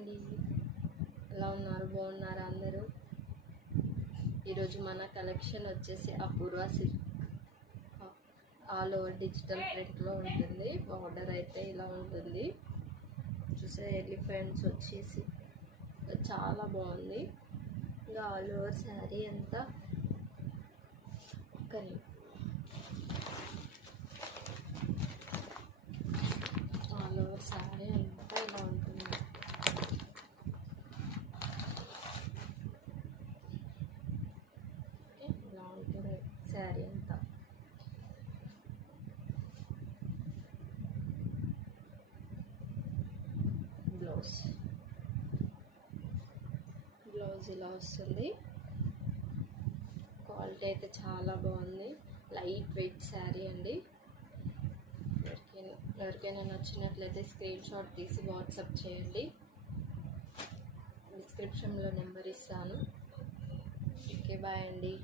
అండి, ఎలా ఉన్నారు? బాగున్నారా అందరూ? ఈరోజు మన కలెక్షన్ వచ్చేసి అపూర్వ సిల్క్ ఆల్ ఓవర్ డిజిటల్ ప్రింట్లో ఉంటుంది. బార్డర్ అయితే ఇలా ఉంటుంది. చూసే ఎలిఫెంట్స్ వచ్చేసి చాలా బాగుంది. ఇంకా ఆల్ ఓవర్ శారీ అంతా కానీ ఆల్ ఓవర్ శారీ అంతా ఇలా ఉంటుంది. ఇలా ఉంటుంది శారీ అంతా. బ్లౌజ్ ఇలా వస్తుంది. క్వాలిటీ అయితే చాలా బాగుంది. లైట్ వెయిట్ శారీ అండి. ఎవరికైనా నచ్చినట్లయితే స్క్రీన్ షాట్ తీసి వాట్సాప్ చేయండి. డిస్క్రిప్షన్లో నెంబర్ ఇస్తాను. ఓకే, బాయ్ అండి.